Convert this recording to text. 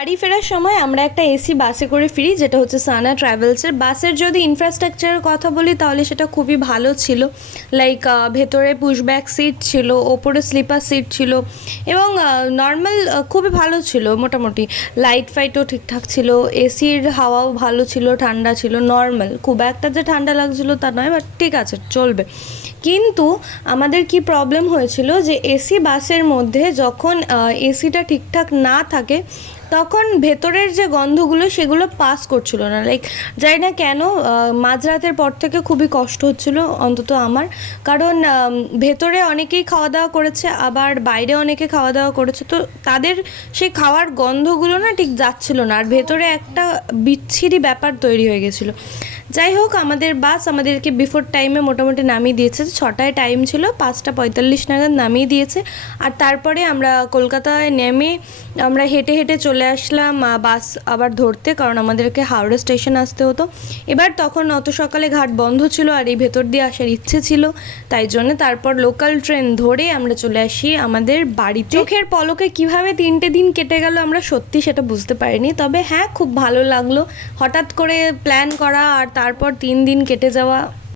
বাড়ি ফেরার সময় আমরা একটা এসি বাসে করে ফিরি, যেটা হচ্ছে সানা ট্রাভেলসের। বাসের যদি ইনফ্রাস্ট্রাকচারের কথা বলি তাহলে সেটা খুবই ভালো ছিল। লাইক ভেতরে পুশব্যাক সিট ছিল, ওপরে স্লিপার সিট ছিল এবং নর্মাল খুবই ভালো ছিল মোটামুটি। লাইট ফাইটও ঠিকঠাক ছিল, এসির হাওয়াও ভালো ছিল, ঠান্ডা ছিল, নর্মাল, খুব একটা যে ঠান্ডা লাগছিলো তা নয়, বাট ঠিক আছে, চলবে। কিন্তু আমাদের কি প্রবলেম হয়েছিল যে এসি বাসের মধ্যে যখন এসিটা ঠিকঠাক না থাকে তখন ভেতরের যে গন্ধগুলো সেগুলো পাস করছিল না। লাইক জানি না কেন, মাঝরাতের পর থেকে খুবই কষ্ট হচ্ছিল, অন্তত আমার। কারণ ভেতরে অনেকেই খাওয়া দাওয়া করেছে, আবার বাইরে অনেকে খাওয়া দাওয়া করেছে, তো তাদের সেই খাওয়ার গন্ধগুলো না ঠিক যাচ্ছিল না, আর ভেতরে একটা বিচ্ছিরি ব্যাপার তৈরি হয়ে গেছিলো। যাই হোক, আমাদের বাস আমাদেরকে বিফোর টাইমে মোটামুটি নামিয়ে দিয়েছে। 6টায় টাইম ছিল, 5টা 45 নাগাদ নামিয়ে দিয়েছে। আর তারপরে আমরা কলকাতায় নেমে আমরা হেঁটে হেঁটে চলে আসলাম বাস আবার ধরতে, কারণ আমাদেরকে হাওড়া স্টেশন আসতে হতো। এবার তখন অত সকালে ঘাট বন্ধ ছিল আর এই ভেতর দিয়ে আসার ইচ্ছে ছিল, তাই জন্য তারপর লোকাল ট্রেন ধরে আমরা চলে আসি আমাদের বাড়িতে। চোখের পলকে কিভাবে 3টে দিন কেটে গেল আমরা সত্যি সেটা বুঝতে পারিনি। তবে হ্যাঁ, খুব ভালো লাগলো হঠাৎ করে প্ল্যান করা আর তারপর 3 দিন কেটে যাওয়া।